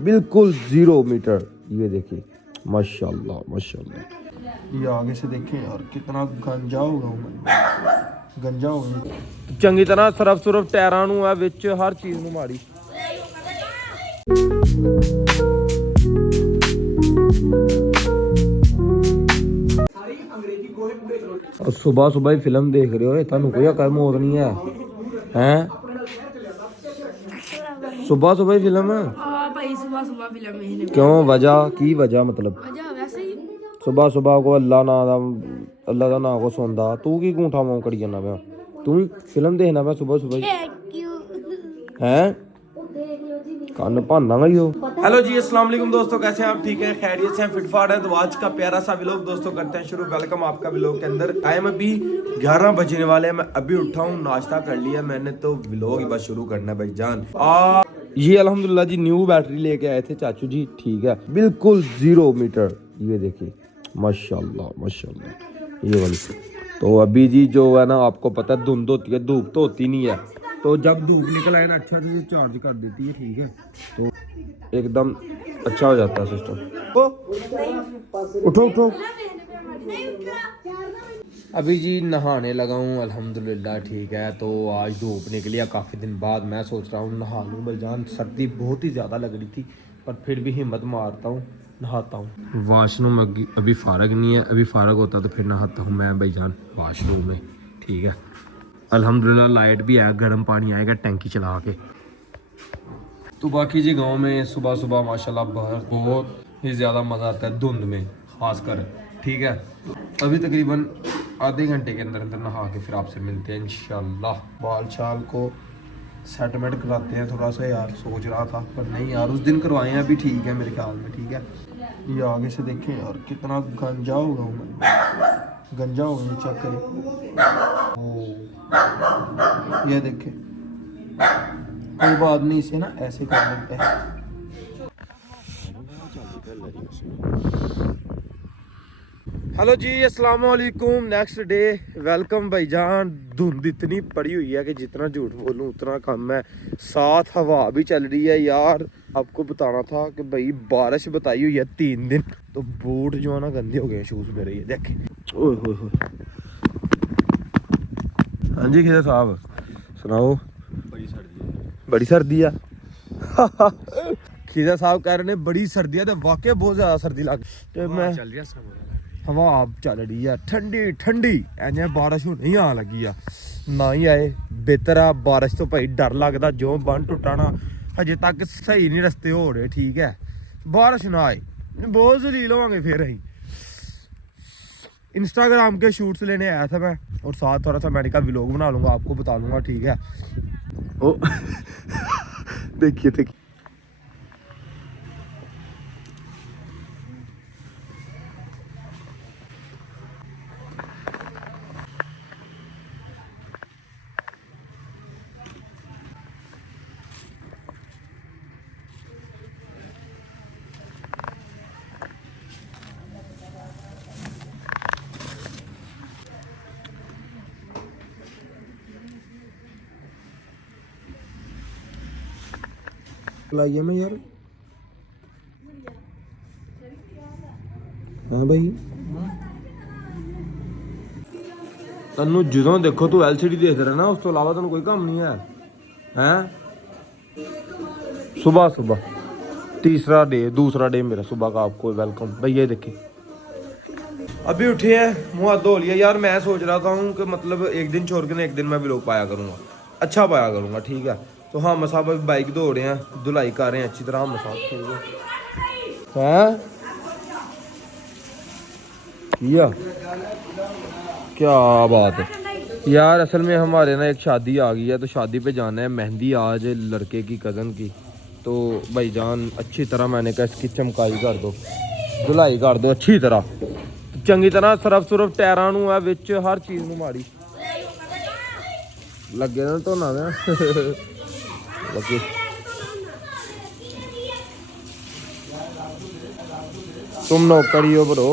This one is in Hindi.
बिल्कुल 0 मीटर। ये देखिए माशाल्लाह माशाल्लाह। ये आगे से देखें यार कितना गंजा होगा, गंजा होगा चंगी तरह सरफ सुरफ टायरां नूं है विच हर चीज़ नूं माड़ी। और सुबह सुबह ही फिल्म देख रहे हो, तुहानू कोई अकल मौत नहीं है हैं? सुबह सुबह ही फिल्म है? हाँ भाई सुबह सुबह फिल्म है। क्यों, वजह की वजह मतलब? वजह वैसे ही सुबह सुबह को अल्लाह का नाम को सुनदा तू की गूंठा मां करी जाना पिया? तू भी फिल्म देखना पिया सुबह सुबह हैं? कान भाना ही हो। हेलो जी अस्सलाम वालेकुम दोस्तों, कैसे हैं आप? ठीक है, खैरियत से हैं, फिटफाट है। तो आज का प्यारा सा व्लॉग दोस्तों करते हैं शुरू। वेलकम आपका व्लॉग के अंदर। टाइम अभी 11 बजने वाले हैं, मैं अभी उठा हूँ, नाश्ता कर लिया मैंने, तो व्लॉग ही बस शुरू करना है भाई जान। ये अल्हम्दुलिल्लाह जी न्यू बैटरी लेके आए थे चाचू जी, ठीक है, बिल्कुल 0 मीटर। ये देखिए माशाल्लाह माशाल्लाह ये वाली। तो अभी जी जो है ना, आपको पता है धुंध होती है, धूप तो होती नहीं है, तो जब धूप निकल आए ना अच्छा से चार्ज कर देती है, ठीक है, तो एकदम अच्छा हो जाता है सिस्टम। उठो उठो। अभी जी नहाने लगा हूँ अल्हम्दुलिल्लाह, ठीक है। तो आज धूप निकली है काफ़ी दिन बाद, मैं सोच रहा हूँ नहा लूँ भाईजान, सर्दी बहुत ही ज़्यादा लग रही थी, पर फिर भी हिम्मत मारता हूँ, नहाता हूँ। वाशरूम अभी फ़ारग नहीं है, अभी फ़ारग होता तो फिर नहाता हूँ मैं भाईजान वाशरूम में, ठीक है। अल्हम्दुलिल्लाह लाइट भी है, गर्म पानी आएगा टैंकी चला के। तो बाकी जी गांव में सुबह सुबह माशाल्लाह बहुत ही ज़्यादा मज़ा आता है धुंध में खासकर, ठीक है। अभी तकरीबन आधे घंटे के अंदर अंदर नहा के फिर आपसे मिलते हैं इंशाल्लाह। बाल शाल को सेटमेंट कराते हैं थोड़ा सा यार, सोच रहा था पर नहीं यार उस दिन करवाए हैं, अभी ठीक है मेरे ख्याल में, ठीक है। ये आगे से देखें यार कितना गंजा होगा, गंजा हो गया, चेक करें। ये देखें, कोई बात नहीं, इसे ना ऐसे कर लेते हैं। हेलो जी अस्सलाम वालेकुम, नेक्स्ट डे, वेलकम भाईजान। धुंध इतनी पड़ी हुई है कि जितना झूठ बोलूं उतना कम है, साथ हवा भी चल रही है यार। आपको बताना था कि भाई बारिश बताई हुई है 3 दिन, तो बूट जो है ना गंदे हो गए, शूज मेरे, ये देखें। ओए होए होए। हाँ जी खिजा साहब सुनाओ। बड़ी सर्दी है खिजा साहब कह रहे हैं बड़ी सर्दी है, तो वाकई बहुत ज्यादा सर्दी लग तो मैं चल रही है, हवा आप चल रही है ठंडी ठंडी, ऐ बारिश नहीं आ लगी है ना ही आए, बेहतर है बारिश तो भाई डर लगता, जो बन टुटाना हजे तक सही नहीं रस्ते हो रहे, ठीक है। बारिश ना आए बहुत जलील होवांगे फिर अं। इंस्टाग्राम के शूट्स लेने आया था मैं, और साथ थोड़ा सा मैंने का व्लॉग बना लूँगा, आपको बता दूंगा, ठीक है। ओ देखिए देखिए लाइए मैं यार। हाँ भाई तन्नू ਜਦੋਂ देखो तू LCD देखते रहना, उस तो अलावा तेन कोई काम नहीं है हैं? सुबह सुबह दूसरा डे मेरा सुबह का, आपको वेलकम भैया। देखे अभी उठे हैं, मुँह हाथ धो लिया यार। मैं सोच रहा था कि मतलब एक दिन छोड़ के एक दिन मैं व्लॉग पाया करूँगा, अच्छा पाया करूँगा, ठीक है। तो हम साहब अभी बाइक धो रहे हैं, धुलाई कर रहे हैं अच्छी तरह हम साहब, ठीक है। क्या बात है यार, असल में हमारे ना एक शादी आ गई है, तो शादी पे जाना है, मेहंदी आज लड़के की कज़न की, तो भाईजान अच्छी तरह मैंने कहा इसकी चमकाई कर दो, धुलाई कर दो अच्छी तरह, चंगी तरह सरफ सुरफ टायरां नूं है विच हर चीज़ नूं माड़ी लगे ना धोना मैं बाकी तुम नौकर ही हो ब्रो।